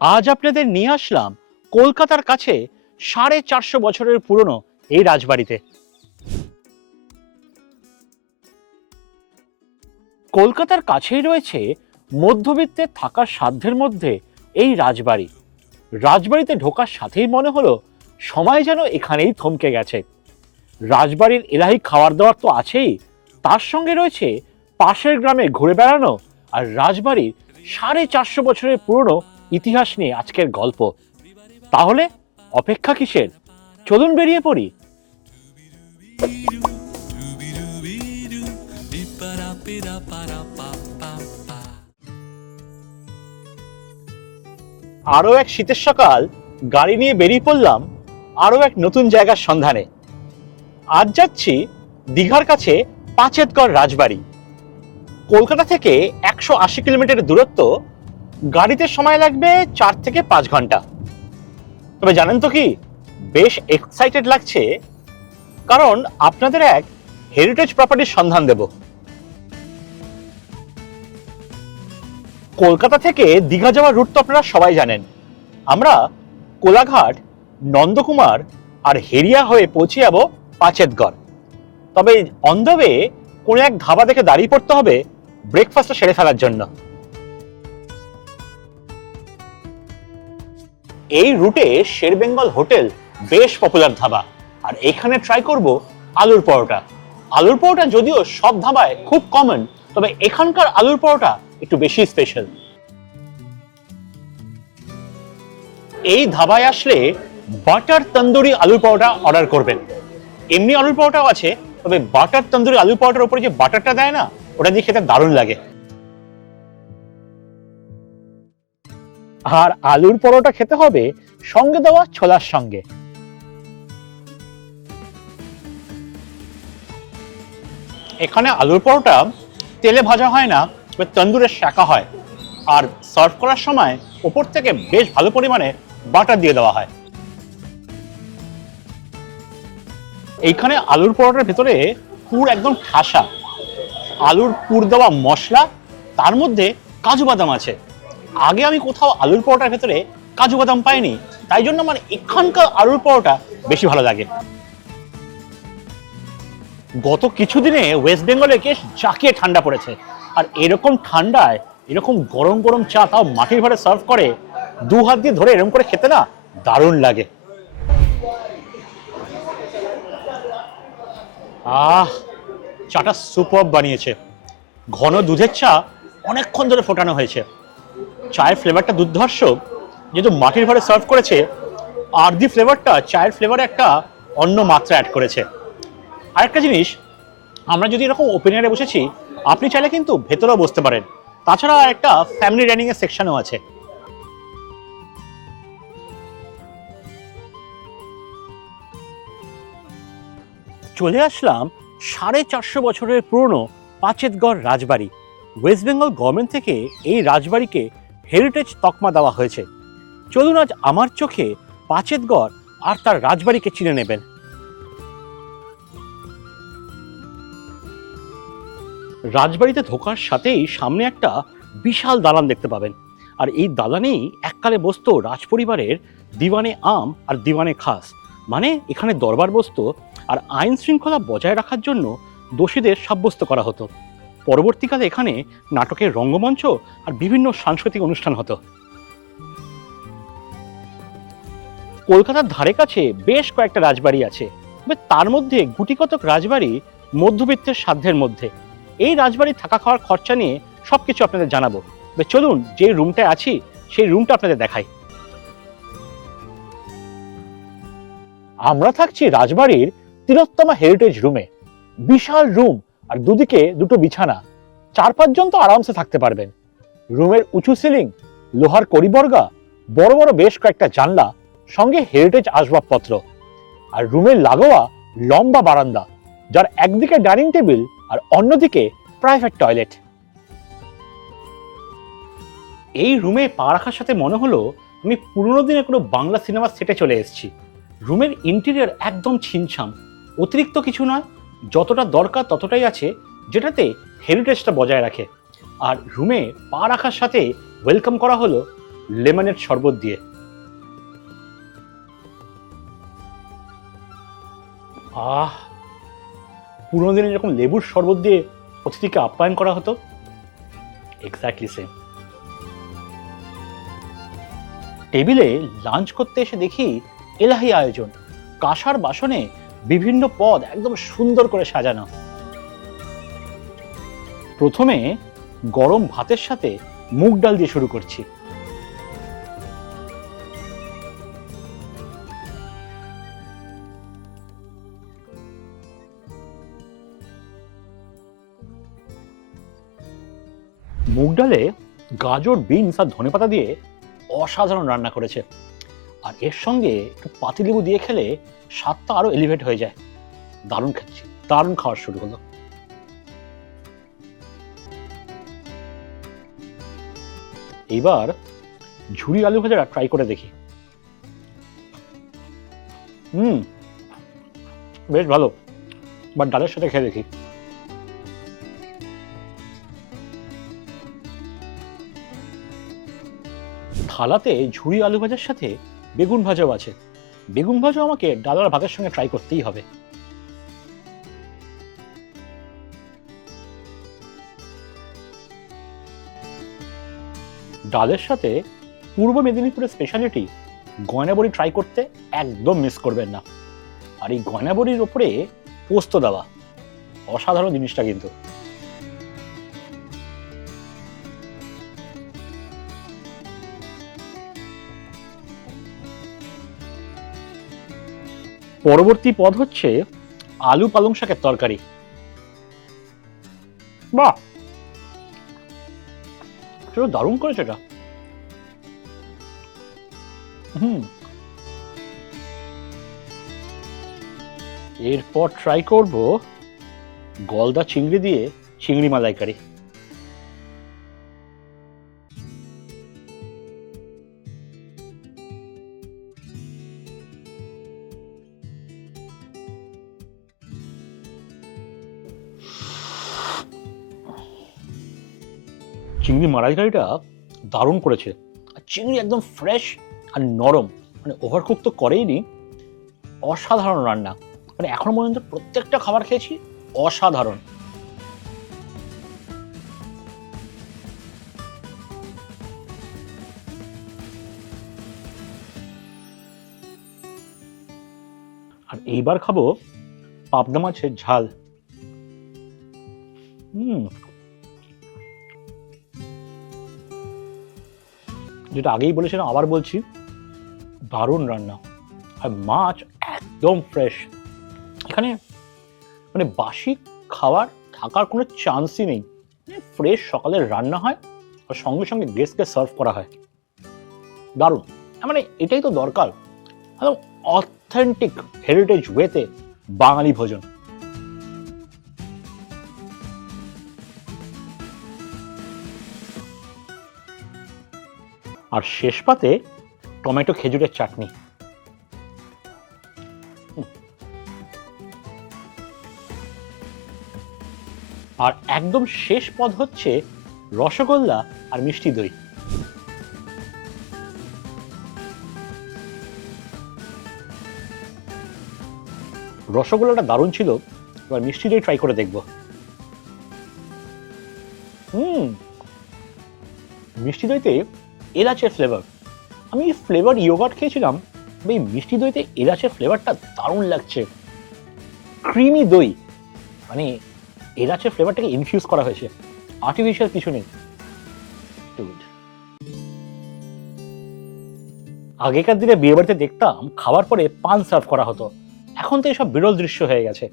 আজ আপনাদের নিয়ে আসলাম কলকাতার কাছে 450 বছরের পুরনো এই রাজবাড়িতে। কলকাতার কাছেই রয়েছে মধ্যবিত্তের থাকার সাধ্যের মধ্যে এই রাজবাড়ি। রাজবাড়িতে ঢোকার সাথেই মনে হলো সময় যেন এখানেই থমকে গেছে। রাজবাড়ির এলাহি খাবার দাবার তো আছেই, তার সঙ্গে রয়েছে পাশের গ্রামে ঘুরে বেড়ানো আর রাজবাড়ির 450 বছরের পুরনো ইতিহাস নিয়ে আজকের গল্প। তাহলে অপেক্ষা কিসের, চলুন বেরিয়ে পড়ি। আরো এক শীতের সকাল, গাড়ি নিয়ে বেরিয়ে পড়লাম আরো এক নতুন জায়গার সন্ধানে। আজ যাচ্ছি দীঘার কাছে পাচেতগড় রাজবাড়ি। কলকাতা থেকে 180 কিলোমিটার দূরত্ব, গাড়িতে সময় লাগবে 4 থেকে 5 ঘন্টা। তবে জানেন তো কি, বেশ এক্সাইটেড লাগছে, কারণ আপনাদের এক হেরিটেজ প্রপার্টির সন্ধান দেব। কলকাতা থেকে দীঘা যাওয়ার রুট তো আপনারা সবাই জানেন। আমরা কোলাঘাট, নন্দকুমার আর হেরিয়া হয়ে পৌঁছে যাব পাচেতগড়। তবে অন দ্য ওয়ে কোনো এক ধাবা দেখে দাঁড়িয়ে পড়তে হবে ব্রেকফাস্টটা সেরে ফেলার জন্য। এই রুটে শের বেঙ্গল হোটেল বেশ পপুলার ধাবা, আর এখানে ট্রাই করব আলুর পরোটা। আলুর পরোটা যদিও সব ধাবায় খুব কমন, তবে এখানকার আলুর পরোটা একটু বেশি স্পেশাল। এই ধাবায় আসলে বাটার তন্দুরি আলুর পরোটা অর্ডার করবেন। এমনি আলুর পরোটাও আছে, তবে বাটার তন্দুরি আলুর পরোটার উপরে যে বাটারটা দেয় না, ওটা দিয়ে খেতে দারুণ লাগে। আর আলুর পরোটা খেতে হবে সঙ্গে দেওয়া ছোলার সঙ্গে। এখানে আলুর পরোটা তেলে ভাজা হয় না, তন্দুরে সেঁকা হয়, আর সার্ভ করার সময় ওপর থেকে বেশ ভালো পরিমাণে বাটার দিয়ে দেওয়া হয়। এইখানে আলুর পরোটার ভেতরে পুর একদম ঠাসা, আলুর পুর দেওয়া মশলা, তার মধ্যে কাজু বাদাম আছে। আগে আমি কোথাও আলুর পরোটার ভেতরে কাজু বাদাম পাইনি, তাই জন্য আমার এখানকার আলুর পরোটা বেশি ভালো লাগে। গত কিছুদিনে ওয়েস্ট বেঙ্গলে বেশ জাঁকিয়ে ঠান্ডা পড়েছে, আর এরকম ঠান্ডায় এরকম গরম গরম চা, তাও মাটির ভাঁড়ে সার্ভ করে, দু হাত দিয়ে ধরে এরকম করে খেতে না দারুণ লাগে। আহ, চাটা সুপারব বানিয়েছে। ঘন দুধের চা অনেকক্ষণ ধরে ফোটানো হয়েছে। চায়ের ফ্লেভারটা দুর্ধর্ষ, যেহেতু মাটির ভাঁড়ে সার্ভ করেছে, আর দি ফ্লেভারটা চায়ের ফ্লেভারে একটা অন্য মাত্রা অ্যাড করেছে। আরেকটা জিনিস, আমরা যদি এরকম ওপেন এয়ারে বসেছি, আপনি চাইলে কিন্তু ভেতরেও বসতে পারেন। তাছাড়া একটা ফ্যামিলি ডাইনিং এর সেকশনও আছে। চলে আসলাম 450 বছরের পুরনো পাচেতগড় রাজবাড়ি। ওয়েস্ট বেঙ্গল গভর্নমেন্ট থেকে এই রাজবাড়িকে হেরিটেজ তকমা দেওয়া হয়েছে। চলুন আজ আমার চোখে পাচেতগড় আর তার রাজবাড়িকে চিনে নেবেন। রাজবাড়িতে ঢোকার সাথেই সামনে একটা বিশাল দালান দেখতে পাবেন, আর এই দালানেই এককালে বসতো রাজপরিবারের দিওয়ানে আম আর দিওয়ানে খাস, মানে এখানে দরবার বসতো, আর আইন শৃঙ্খলা বজায় রাখার জন্য দোষীদের সাব্যস্ত করা হতো। পরবর্তীকালে এখানে নাটকের রঙ্গমঞ্চ আর বিভিন্ন সাংস্কৃতিক অনুষ্ঠান হতো। কলকাতার ধারে কাছে বেশ কয়েকটা রাজবাড়ি আছে, তবে তার মধ্যে গুটিকতক রাজবাড়ি মধ্যবিত্তের সাধ্যের মধ্যে। এই রাজবাড়ি থাকা খাওয়ার খরচা নিয়ে সবকিছু আপনাদের জানাবো। চলুন যে রুমটায় আছি সেই রুমটা আপনাদের দেখাই। আমরা থাকছি রাজবাড়ির তিলোত্তমা হেরিটেজ রুমে। বিশাল রুম, আর দুদিকে দুটো বিছানা, 4-5 জন তো আরামসে থাকতে পারবেন। রুমের উঁচু সিলিং, লোহার কড়িবর্গা, বড় বড় বেশ কয়েকটা জানলা, সঙ্গে হেরিটেজ আসবাবপত্র, আর রুমের লাগোয়া লম্বা বারান্দা, যার একদিকে ডাইনিং টেবিল আর অন্যদিকে প্রাইভেট টয়লেট। এই রুমে পা রাখার সাথে মনে হলো আমি পুরোনো দিনে কোনো বাংলা সিনেমার সেটে চলে এসেছি। রুমের ইন্টেরিয়র একদম ছিমছাম, অতিরিক্ত কিছু নয়, যতটা দরকার ততটাই আছে, যেটাতে হেরিটেজটা বজায় রাখে। আর রুমে পা রাখার সাথে ওয়েলকাম করা হলো লেমনের শরবত দিয়ে। আহ, পুরোনো দিনে যখন লেবুর শরবত দিয়ে অতিথিকে আপ্যায়ন করা হতো, এক্স্যাক্টলি সেম। টেবিলে লাঞ্চ করতে এসে দেখি এলাহি আয়োজন, কাঁসার বাসনে বিভিন্ন পদ একদম সুন্দর করে সাজানো। প্রথমে গরম ভাতের সাথে মুগ ডাল দিয়ে শুরু করছি। মুগ ডালে গাজর, বিনস আর ধনেপাতা দিয়ে অসাধারণ রান্না করেছে, আর এর সঙ্গে একটু পাতিলেবু দিয়ে খেলে স্বাদটা আরো এলিভেট হয়ে যায়। দারুণ খাচ্ছি, দারুণ খাওয়া শুরু হলো। এইবার ঝুরি আলু ভাজাটা ট্রাই করে দেখি। বেশ ভালো, বাট ডালের সাথে খেয়ে দেখি। থালাতে ঝুরি আলু ভাজার সাথে বেগুন ভাজাও আছে। বেগুন ভাজা আমাকে ডাল আর ভাতের সঙ্গে ট্রাই করতেই হবে। ডালের সাথে পূর্ব মেদিনীপুরের স্পেশালিটি গয়নাবড়ি ট্রাই করতে একদম মিস করবেন না। আর এই গয়নাবড়ির ওপরে পোস্ত দেওয়া, অসাধারণ জিনিসটা কিন্তু। পরবর্তী পদ হচ্ছে আলু পালং শাকের তরকারি। বাহ, সেটা দারুণ করেছে এটা। এরপর ট্রাই করব গলদা চিংড়ি দিয়ে চিংড়ি মালাইকারি। চিংড়ি মালাইকারিটা দারুণ করেছে, আর চিংড়ি একদম ফ্রেশ আর নরম, মানে ওভারকুক তো করেইনি। অসাধারণ রান্না, মানে এখনো পর্যন্ত প্রত্যেকটা খাবার খেয়েছি অসাধারণ। আর এইবার খাবো পাবদা মাছের ঝাল। যেটা আগেই বলেছিলাম, আবার বলছি, দারুণ রান্না। আর মাছ একদম ফ্রেশ। এখানে মানে বাসি খাবার থাকার কোনো চান্সই নেই। ফ্রেশ সকালের রান্না হয় আর সঙ্গে সঙ্গে গেস্টকে সার্ভ করা হয়। দারুণ, মানে এটাই তো দরকার, একদম অথেন্টিক হেরিটেজ ওয়েতে বাঙালি ভোজন। আর শেষ পাতে টমেটো খেজুরের চাটনি। আর একদম শেষ পদ হচ্ছে রসগোল্লা আর মিষ্টি দই। রসগোল্লাটা দারুণ ছিল, এবার মিষ্টি দই ট্রাই করে দেখব। মিষ্টি দইতে এলাচের ফ্লেভার। আমি ফ্লেভার ইয়োগার্ট খেয়েছিলাম, এই মিষ্টি দইতে এলাচের ফ্লেভারটা দারুণ লাগছে। ক্রিমি দই, মানে এলাচের ফ্লেভারটাকে ইনফিউজ করা হয়েছে, আর্টিফিশিয়াল কিছু নেই। আগেকার দিনে বিয়ে বাড়িতে দেখতাম খাবার পরে পান সার্ভ করা হতো, এখন তো এসব বিরল দৃশ্য হয়ে গেছে।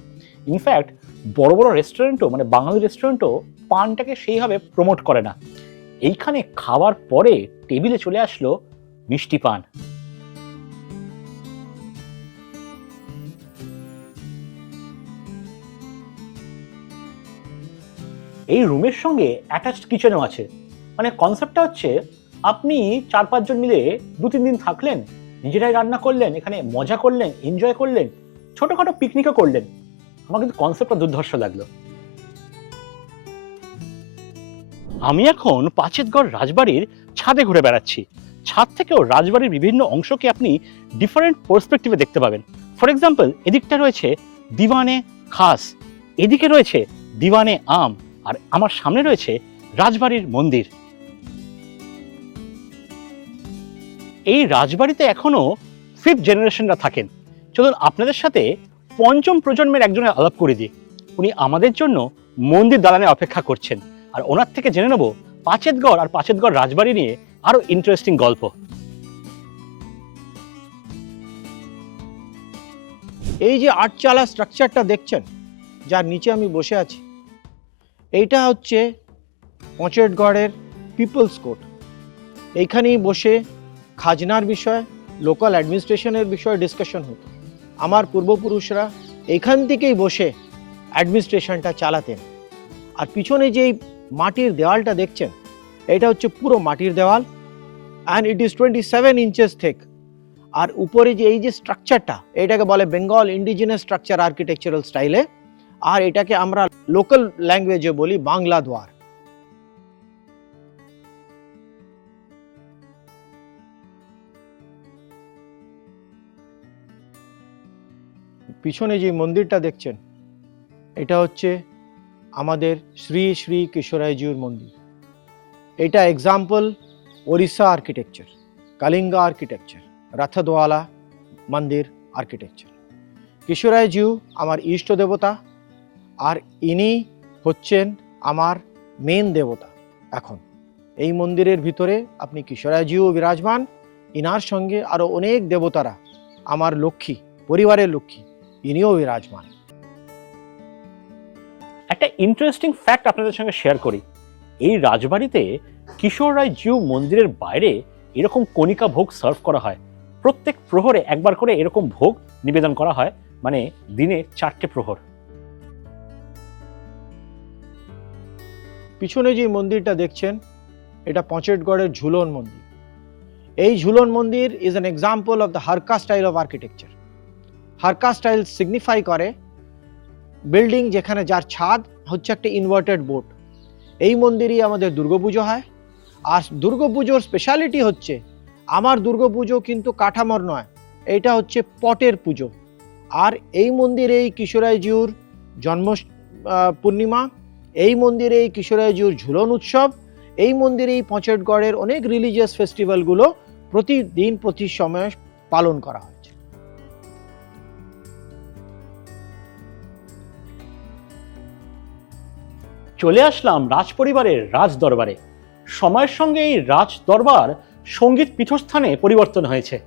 ইনফ্যাক্ট বড় বড় রেস্টুরেন্টও, মানে বাঙালি রেস্টুরেন্টও পানটাকে সেইভাবে প্রমোট করে না। এইখানে খাওয়ার পরে টেবিলে চলে আসলো মিষ্টি পান। এই রুমের সঙ্গে অ্যাটাচড কিচেনও আছে। মানে কনসেপ্টটা হচ্ছে, আপনি 4-5 জন মিলে 2-3 দিন থাকলেন, নিজেরাই রান্না করলেন, এখানে মজা করলেন, এনজয় করলেন, ছোটখাটো পিকনিকও করলেন। আমার কিন্তু কনসেপ্টটা দুর্ধর্ষ লাগলো। আমি এখন পাচেতগড় রাজবাড়ির ছাদে ঘুরে বেড়াচ্ছি। ছাদ থেকেও রাজবাড়ির বিভিন্ন অংশকে আপনি ডিফারেন্ট পার্সপেক্টিভে দেখতে পাবেন। ফর এক্সাম্পল, এদিকটা রয়েছে দিওয়ানে খাস, এদিকে রয়েছে দিওয়ানে আম, আর আমার সামনে রয়েছে রাজবাড়ির মন্দির। এই রাজবাড়িতে এখনো 5th জেনারেশনরা থাকেন। চলুন আপনাদের সাথে 5ম প্রজন্মের একজনের আলাপ করে দিই। উনি আমাদের জন্য মন্দির দালানে অপেক্ষা করছেন, আর ওনার থেকে জেনে নেব পাচেতগড় আর পাচেতগড় রাজবাড়ি নিয়ে আরো ইন্টারেস্টিং গল্প। এই যে আটচালা স্ট্রাকচারটা দেখছেন, যার নিচে আমি বসে আছি, এইটা হচ্ছে পচেটগড়ের পিপলস কোর্ট। এইখানেই বসে খাজনার বিষয়, লোকাল অ্যাডমিনিস্ট্রেশনের বিষয়ে ডিসকাশন হতো। আমার পূর্বপুরুষরা এইখান থেকেই বসে অ্যাডমিনিস্ট্রেশনটা চালাতেন। আর পিছনে যেই মাটির দেওয়ালটা দেখছেন, এটা হচ্ছে পুরো মাটির দেওয়াল, অ্যান্ড ইট ইজ 27 ইঞ্চেস থেক। আর উপরে যে এই যে স্ট্রাকচারটা, এটাকে বলে বেঙ্গল ইন্ডিজিনাস স্ট্রাকচার আর্কিটেকচারাল স্টাইলে, আর এটাকে আমরা লোকাল ল্যাঙ্গুয়েজে বলি বাংলা দ্বার। পিছনে যে মন্দিরটা দেখছেন, এটা হচ্ছে আমাদের শ্রী শ্রী কিশোরাইজিউর মন্দির। এটা example Odisha architecture, Kalinga architecture, রথদ্বালা মন্দির আর্কিটেকচার। কিশোরাইজিউ আমার ইষ্ট দেবতা, আর ইনি হচ্ছেন আমার মেন দেবতা। এখন এই মন্দিরের ভিতরে আপনি কিশোরাইজিউ বিরাজমান, ইনার সঙ্গে আরো অনেক দেবতারা, আমার লক্ষ্মী, পরিবারের লক্ষ্মী, ইনিও বিরাজমান। একটা ইন্টারেস্টিং ফ্যাক্ট আপনাদের সঙ্গে শেয়ার করি। এই রাজবাড়িতে কিশোরাইজিউ মন্দিরের বাইরে এরকম কণিকা ভোগ সার্ভ করা হয়। প্রত্যেক প্রহরে একবার করে এরকম ভোগ নিবেদন করা হয়, মানে দিনে 4টে প্রহর। পিছনে যে মন্দিরটা দেখছেন, এটা পচেটগড়ের ঝুলন মন্দির। এই ঝুলন মন্দির is an example of the হারকা স্টাইল অফ আর্কিটেকচার। হারকা স্টাইল সিগনিফাই করে বিল্ডিং যেখানে যার ছাদ হচ্ছে একটা ইনভার্টেড বোর্ড। এই মন্দিরেই আমাদের দুর্গাপুজো হয়। আর দুর্গাপুজোর স্পেশালিটি হচ্ছে, আমার দুর্গাপুজো কিন্তু কাঠামোর নয়, এটা হচ্ছে পটের পুজো। আর এই মন্দিরে এই কিশোরাইজিউর জন্ম পূর্ণিমা, এই মন্দিরে এই কিশোরাইজিউর ঝুলন উৎসব, এই মন্দিরে এই পচেটগড়ের অনেক রিলিজিয়াস ফেস্টিভ্যালগুলো প্রতিদিন প্রতি সময় পালন করা হচ্ছে। চলে আসলাম রাজপরিবারের রাজ দরবারে। সময়ের সঙ্গে এই রাজ দরবার সঙ্গীত পীঠস্থানে পরিবর্তন হয়েছে।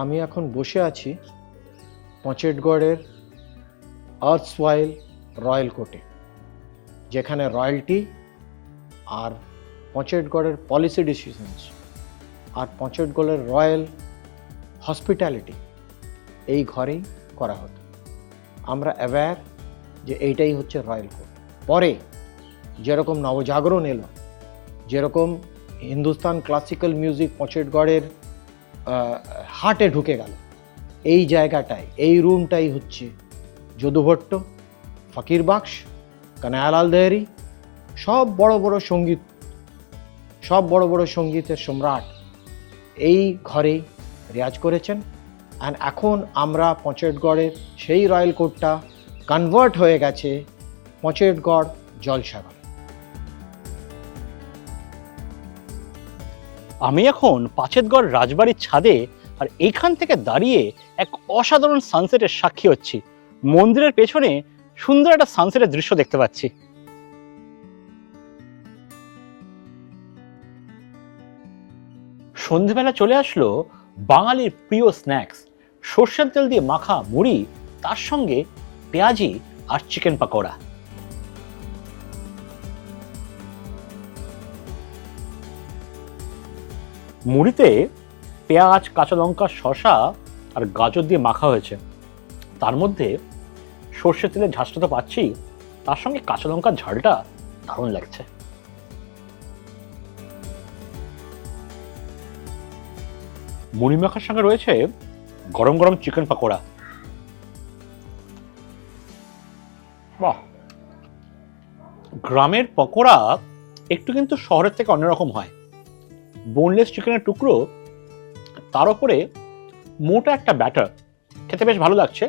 আমি এখন বসে আছি পচেটগড়ের আর্থসওয়াইল রয়্যাল কোর্টে, যেখানে রয়্যালটি আর পচেটগড়ের পলিসি ডিসিশনস আর পচেটগড়ের রয়্যাল হসপিটালিটি এই ঘরেই করা হতো। আমরা অ্যাওয়্যার যে এইটাই হচ্ছে রয়্যাল কোর্ট। পরে যেরকম নবজাগরণ এলো, যেরকম হিন্দুস্তান ক্লাসিক্যাল মিউজিক পচেটগড়ের হার্টে ঢুকে গেল, এই জায়গাটায়, এই রুমটাই হচ্ছে যদু ভট্ট, ফকির বাক্স, কানায়ালাল দেহরি, সব বড় বড় সঙ্গীতের সম্রাট এই ঘরেই রেয়াজ করেছেন। অ্যান্ড এখন আমরা পচেটগড়ের সেই রয়্যাল কোর্টটা কনভার্ট হয়ে গেছে পচেটগড় জলসাঘর। আমি এখন পাচেতগড় রাজবাড়ির ছাদে, আর এইখান থেকে দাঁড়িয়ে এক অসাধারণ সানসেটের সাক্ষী হচ্ছি। মন্দিরের পেছনে সুন্দর একটা সানসেটের দৃশ্য দেখতে পাচ্ছি। সন্ধেবেলা চলে আসলো বাঙালির প্রিয় স্ন্যাক্স, সর্ষের তেল দিয়ে মাখা মুড়ি, তার সঙ্গে পেঁয়াজি আর চিকেন পাকোড়া। মুড়িতে পেঁয়াজ, কাঁচা লঙ্কা, শসা আর গাজর দিয়ে মাখা হয়েছে। তার মধ্যে সর্ষের তেলের ঝাঁসটা তো পাচ্ছি, তার সঙ্গে কাঁচা লঙ্কার ঝালটা দারুণ লাগছে। মুড়ি মাখার সঙ্গে রয়েছে গরম গরম চিকেন পাকোড়া। বাহ, গ্রামের পকোড়া একটু কিন্তু শহরের থেকে অন্যরকম হয়। বোনলেস চিকেনের টুকরো, তার উপরে মোটা একটা ব্যাটার, খেতে বেশ ভালো লাগছে।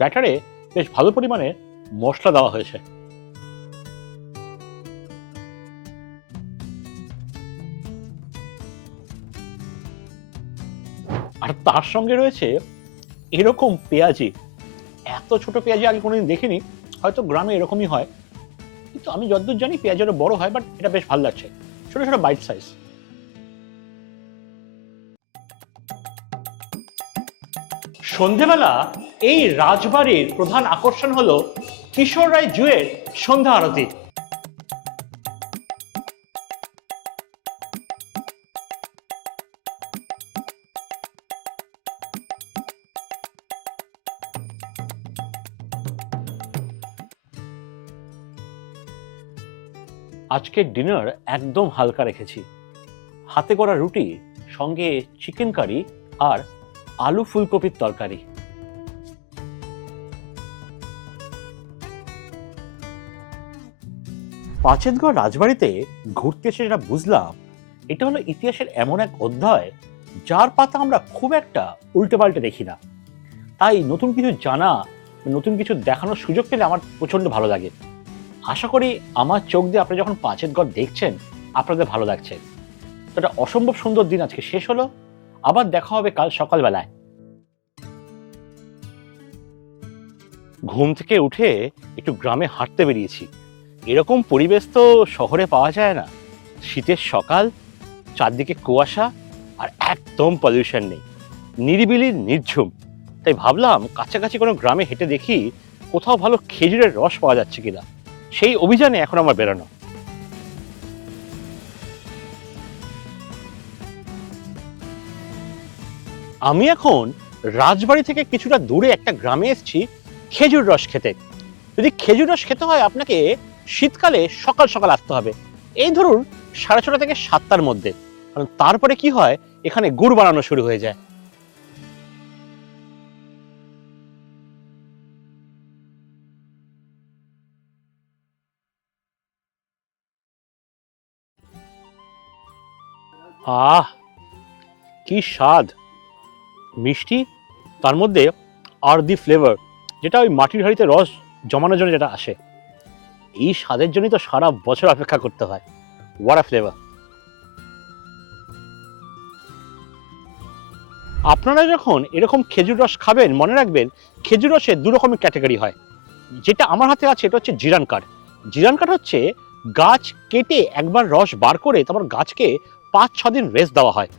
ব্যাটারে বেশ ভালো পরিমাণে মশলা দেওয়া হয়েছে। আর তার সঙ্গে রয়েছে এরকম পেঁয়াজি। এত ছোট পেঁয়াজি আগে কোনোদিন দেখিনি, হয়তো গ্রামে এরকমই হয়, কিন্তু আমি যতদূর জানি পেঁয়াজ আরো বড় হয়, বাট এটা বেশ ভালো লাগছে, ছোট ছোট বাইট সাইজ। সন্ধেবেলা এই রাজবাড়ির প্রধান আকর্ষণ হলো কিশোর রায় জুয়ের সন্ধ্যা আরতি। আজকের ডিনার একদম হালকা রেখেছি। হাতে করা রুটি, সঙ্গে চিকেন কারি আর আলু ফুলকপির তরকারি। পাচেতগড় রাজবাড়িতে ঘুরতে এসে যেটা বুঝলাম, এটা হলো ইতিহাসের এমন এক অধ্যায় যার পাতা আমরা খুব একটা উল্টে পাল্টে দেখি না। তাই নতুন কিছু জানা, নতুন কিছু দেখানোর সুযোগ পেলে আমার প্রচন্ড ভালো লাগে। আশা করি আমার চোখ দিয়ে আপনারা যখন পাচেতগড় দেখছেন আপনাদের ভালো লাগছে। তো একটা অসম্ভব সুন্দর দিন আজকে শেষ হলো, আবার দেখা হবে কাল সকালবেলায়। ঘুম থেকে উঠে একটু গ্রামে হাঁটতে বেরিয়েছি। এরকম পরিবেশ তো শহরে পাওয়া যায় না। শীতের সকাল, চারদিকে কুয়াশা, আর একদম পলিউশন নেই, নিরিবিলি নির্ঝুম। তাই ভাবলাম কাছাকাছি কোনো গ্রামে হেঁটে দেখি কোথাও ভালো খেজুরের রস পাওয়া যাচ্ছে কিনা। সেই অভিযানে এখন আমার বেরোনো। আমি এখন রাজবাড়ি থেকে কিছুটা দূরে একটা গ্রামে এসেছি খেজুর রস খেতে। যদি খেজুর রস খেতে হয় আপনাকে শীতকালে সকাল সকাল আসতে হবে, এই ধরুন 6:30 থেকে 7টার মধ্যে, কারণ তারপরে কি হয়, এখানে গুড় বানানো শুরু হয়ে যায়। আহ, কি স্বাদ! মিষ্টি, তার মধ্যে আর্দি ফ্লেভার, যেটা ওই মাটির হাঁড়িতে রস জমানোর জন্য যেটা আসে, এই স্বাদের জন্যই তো সারা বছর অপেক্ষা করতে হয়। What a flavour! আপনারা যখন এরকম খেজুর রস খাবেন মনে রাখবেন খেজুর রসের দু রকমের ক্যাটাগরি হয়। যেটা আমার হাতে আছে এটা হচ্ছে জিরান কাঠ। জিরান কাঠ হচ্ছে গাছ কেটে একবার রস বার করে তারপর গাছকে 5-6 দিন রেস্ট দেওয়া হয়।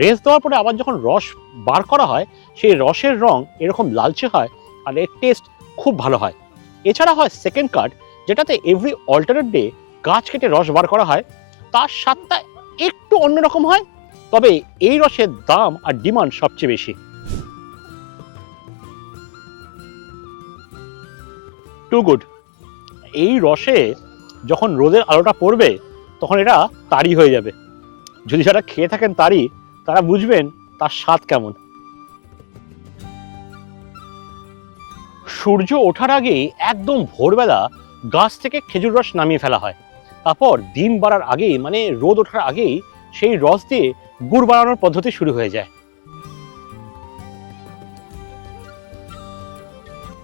রেস্ট দেওয়ার পরে আবার যখন রস বার করা হয় সেই রসের রং এরকম লালচে হয় আর এর টেস্ট খুব ভালো হয়। এছাড়া হয় সেকেন্ড কাঠ, যেটাতে এভরি অল্টারনেট ডে গাছ কেটে রস বার করা হয়। তার স্বাদটা একটু অন্যরকম হয়, তবে এই রসের দাম আর ডিমান্ড সবচেয়ে বেশি। Too good. এই রসে যখন রোদের আলোটা পড়বে তখন এটা তারি হয়ে যাবে। যদি যারা খেয়ে থাকেন তারি, তারা বুঝবেন তার স্বাদ কেমন। সূর্য ওঠার আগে একদম ভোরবেলা গাছ থেকে খেজুর রস নামিয়ে ফেলা হয়। তারপর দিন বাড়ার আগেই, মানে রোদ ওঠার আগেই, সেই রস দিয়ে গুড় বানানোর পদ্ধতি শুরু হয়ে যায়।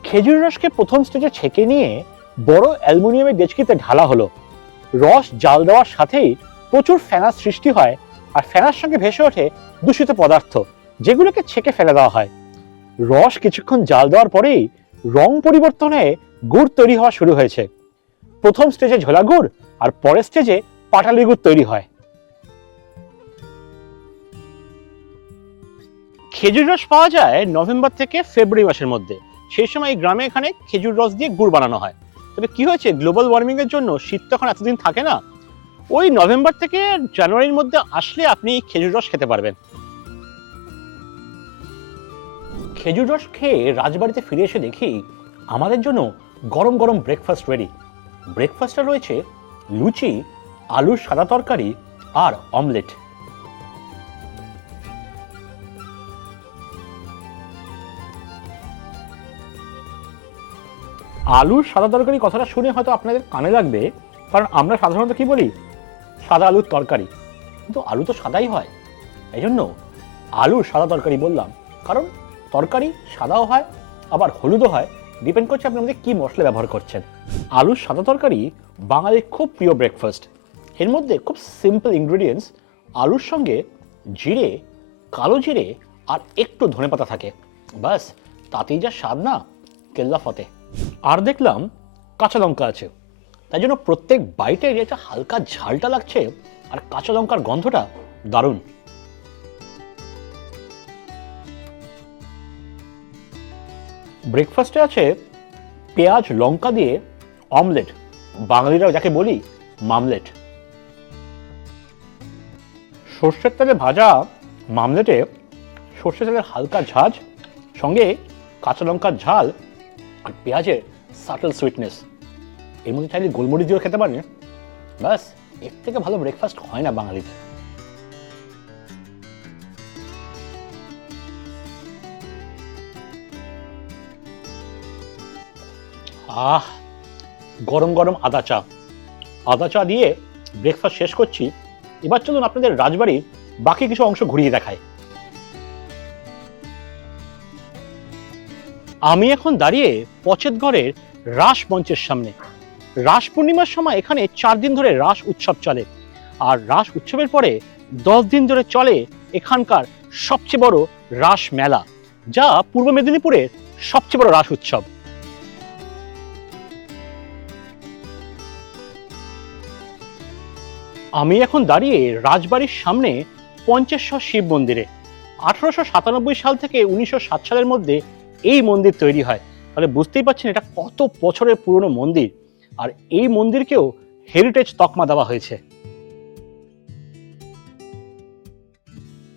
খেজুর রসকে প্রথম স্টেজে ছেঁকে নিয়ে বড় অ্যালুমিনিয়ামের ডেচকিতে ঢালা হলো। রস জাল দেওয়ার সাথেই প্রচুর ফেনার সৃষ্টি হয়, আর ফেনার সঙ্গে ভেসে ওঠে দূষিত পদার্থ, যেগুলোকে ছেঁকে ফেলে দেওয়া হয়। রস কিছুক্ষণ জাল দেওয়ার পরেই রং পরিবর্তনে গুড় তৈরি হওয়া শুরু হয়েছে। প্রথম স্টেজে ঝোলা গুড় আর পরের স্টেজে পাটালি গুড় তৈরি হয়। খেজুর রস পাওয়া যায় নভেম্বর থেকে ফেব্রুয়ারি মাসের মধ্যে। সেই সময় এই গ্রামে এখানে খেজুর রস দিয়ে গুড় বানানো হয়। তবে কি হয়েছে, গ্লোবাল ওয়ার্মিং এর জন্য শীত তো এখন এতদিন থাকে না। ওই নভেম্বর থেকে জানুয়ারির মধ্যে আসলে আপনি খেজুর রস খেতে পারবেন। খেজুর রস খেয়ে রাজবাড়িতে ফিরে এসে দেখি আমাদের জন্য গরম গরম ব্রেকফাস্ট রেডি। ব্রেকফাস্টে রয়েছে লুচি, আলুর সাদা তরকারি আর অমলেট। আলুর সাদা তরকারি কথাটা শুনে হয়তো আপনাদের কানে লাগবে, কারণ আমরা সাধারণত কি বলি, সাদা আলুর তরকারি, কিন্তু আলু তো সাদাই হয়, এই জন্য আলুর সাদা তরকারি বললাম, কারণ তরকারি সাদাও হয় আবার হলুদও হয়, ডিপেন্ড করছে আপনি আমাদের কী মশলা ব্যবহার করছেন। আলুর সাদা তরকারি বাঙালির খুব প্রিয় ব্রেকফাস্ট। এর মধ্যে খুব সিম্পল ইনগ্রেডিয়েন্টস, আলুর সঙ্গে জিরে, কালো জিরে আর একটু ধনেপাতা থাকে, ব্যাস তাতেই যা স্বাদ না, কেল্লা ফতে। আর দেখলাম কাঁচা লঙ্কা আছে, তাই জন্য প্রত্যেক বাইটে যেটা হালকা ঝালটা লাগছে আর কাঁচা লঙ্কার গন্ধটা দারুণ। ব্রেকফাস্টে আছে পেঁয়াজ লঙ্কা দিয়ে অমলেট, বাঙালিরা যাকে বলি মামলেট। সর্ষের তেলে ভাজা মামলেটে সর্ষের তেলের হালকা ঝাঁজ, সঙ্গে কাঁচা লঙ্কার ঝাল আর পেঁয়াজের সাটল সুইটনেস, এর মধ্যে চাইলে গোলমরিচ দিয়েও খেতে পারেন, ব্যাস এর থেকে ভালো ব্রেকফাস্ট হয় না বাঙালিদের। আহ, গরম গরম আদা চা দিয়ে ব্রেকফাস্ট শেষ করছি। এবার চলুন আপনাদের রাজবাড়ির বাকি কিছু অংশ ঘুরিয়ে দেখায়। আমি এখন দাঁড়িয়ে পচেতগড়ের রাস মঞ্চের সামনে। রাস পূর্ণিমার সময় এখানে 4 দিন ধরে রাস উৎসব চলে, আর রাস উৎসবের পরে 10 দিন ধরে চলে এখানকার সবচেয়ে বড় রাস মেলা, যা পূর্ব মেদিনীপুরের সবচেয়ে বড় রাস উৎসব। আমি এখন দাঁড়িয়ে রাজবাড়ির সামনে পঞ্চেশ্বর শিব মন্দিরে। 1897 সাল থেকে 1907 সালের মধ্যে এই মন্দির তৈরি হয়, তাহলে বুঝতেই পারছেন এটা কত বছরের পুরনো মন্দির, আর এই মন্দিরকেও হেরিটেজ তকমা দেওয়া হয়েছে।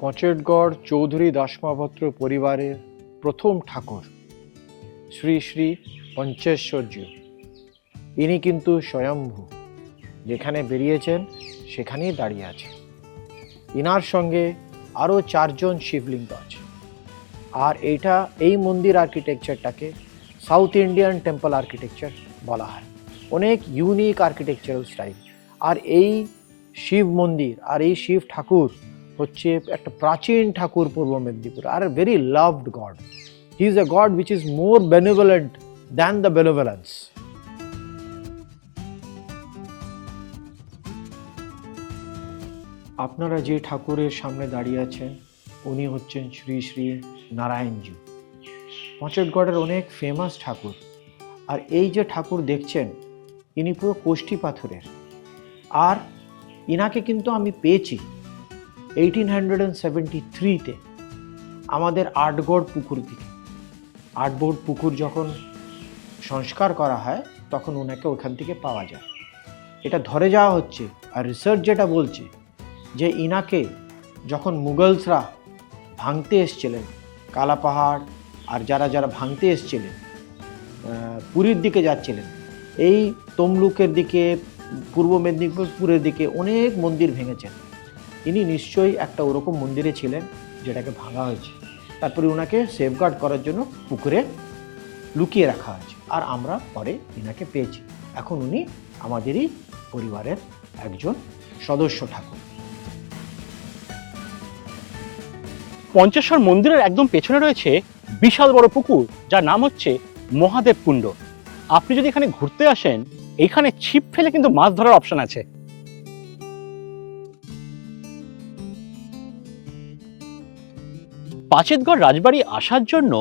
পচেটগড় চৌধুরী দাসমহাপাত্র পরিবারের প্রথম ঠাকুর শ্রী শ্রী পঞ্চেশ্বরজি, ইনি কিন্তু স্বয়ম্ভু, যেখানে বেরিয়েছেন সেখানেই দাঁড়িয়ে আছে। ইনার সঙ্গে আরও 4 জন শিবলিঙ্গ আছে। আর এই মন্দির আর্কিটেকচারটাকে সাউথ ইন্ডিয়ান টেম্পল আর্কিটেকচার বলা হয়, অনেক ইউনিক আর্কিটেকচারাল স্টাইল। আর এই শিব মন্দির আর এই শিব ঠাকুর হচ্ছে একটা প্রাচীন ঠাকুর পূর্ব মেদিনীপুর, আর very loved God. He is a God which is more benevolent than the benevolence. আপনারা যে ঠাকুরের সামনে দাঁড়িয়ে আছেন উনি হচ্ছেন শ্রী শ্রী নারায়ণজি, পচেটগড়ের অনেক ফেমাস ঠাকুর। আর এই যে ঠাকুর দেখছেন ইনি পুরো কোষ্ঠী পাথরের, আর ইনাকে কিন্তু আমি পেয়েছি 1873-তে আমাদের আটগড় পুকুর দিকে। আটগড় পুকুর যখন সংস্কার করা হয় তখন ওনাকে ওখান থেকে পাওয়া যায়। এটা ধরে যাওয়া হচ্ছে, আর রিসার্চ যেটা বলছে যে ইনাকে যখন মুঘলসরা ভাঙতে এসছিলেন, কালা পাহাড় আর যারা ভাঙতে এসছিলেন, পুরীর দিকে যাচ্ছিলেন, এই তমলুকের দিকে, পূর্ব মেদিনীপুরের দিকে অনেক মন্দির ভেঙেছেন। ইনি নিশ্চয়ই একটা ওরকম মন্দিরে ছিলেন যেটাকে ভাঙা হয়েছে, তারপরে ওনাকে সেফগার্ড করার জন্য পুকুরে লুকিয়ে রাখা হয়েছে, আর আমরা পরে ইনাকে পেয়েছি। এখন উনি আমাদেরই পরিবারের একজন সদস্য ঠাকুর। পঞ্চেশ্বর মন্দিরের একদম পেছনে রয়েছে বিশাল বড় পুকুর, যার নাম হচ্ছে মহাদেব কুণ্ড। আপনি যদি এখানে ঘুরতে আসেন, এখানে ছিপ ফেলে কিন্তু মাছ ধরার অপশন আছে। পাচেতগড় রাজবাড়ি আসার জন্য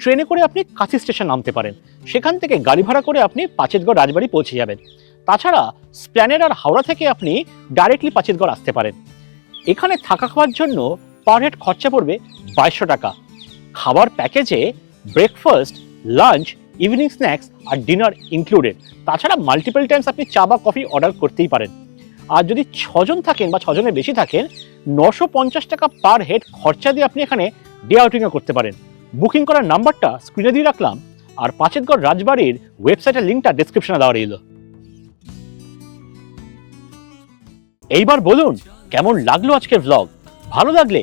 ট্রেনে করে আপনি কাঁথি স্টেশন নামতে পারেন, সেখান থেকে গাড়ি ভাড়া করে আপনি পাচেতগড় রাজবাড়ি পৌঁছে যাবেন। তাছাড়া স্প্ল্যানেড আর হাওড়া থেকে আপনি ডাইরেক্টলি পাচেতগড় আসতে পারেন। এখানে থাকা খাওয়ার জন্য পার হেড খরচা পড়বে 2200 টাকা। খাবার প্যাকেজে ব্রেকফাস্ট, লাঞ্চ, ইভিনিং স্ন্যাক্স আর ডিনার ইনক্লুডেড। তাছাড়া মাল্টিপল টাইমস আপনি চা বা কফি অর্ডার করতেই পারেন। আর যদি 6 জন থাকেন বা 6 জনের বেশি থাকেন, 950 টাকা পার হেড খরচা দিয়ে আপনি এখানে ডে আউটিংও করতে পারেন। বুকিং করার নাম্বারটা স্ক্রিনে দিয়ে রাখলাম, আর পাচেতগড় রাজবাড়ির ওয়েবসাইটের লিঙ্কটা ডেসক্রিপশনে দেওয়া রইল। এইবার বলুন কেমন লাগলো আজকের ভ্লগ। ভালো লাগলে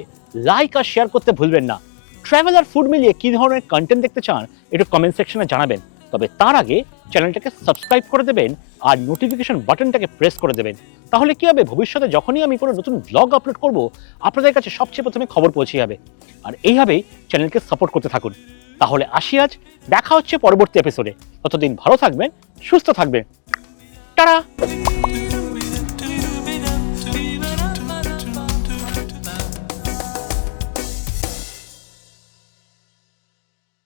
লাইক আর শেয়ার করতে ভুলবেন না। ট্রাভেল আর ফুড মিলিয়ে কি ধরনের কন্টেন্ট দেখতে চান একটু কমেন্ট সেকশনে জানাবেন। তবে তার আগে চ্যানেলটাকে সাবস্ক্রাইব করে দেবেন আর নোটিফিকেশন বাটনটাকে প্রেস করে দেবেন। তাহলে কি হবে, ভবিষ্যতে যখনই আমি কোনো নতুন ব্লগ আপলোড করব আপনাদের কাছে সবচেয়ে প্রথমে খবর পৌঁছে যাবে। আর এইভাবেই চ্যানেলকে সাপোর্ট করতে থাকুন। তাহলে আসি আজ, দেখা হচ্ছে পরবর্তী এপিসোডে। ততদিন ভালো থাকবেন, সুস্থ থাকবেন। টাটা।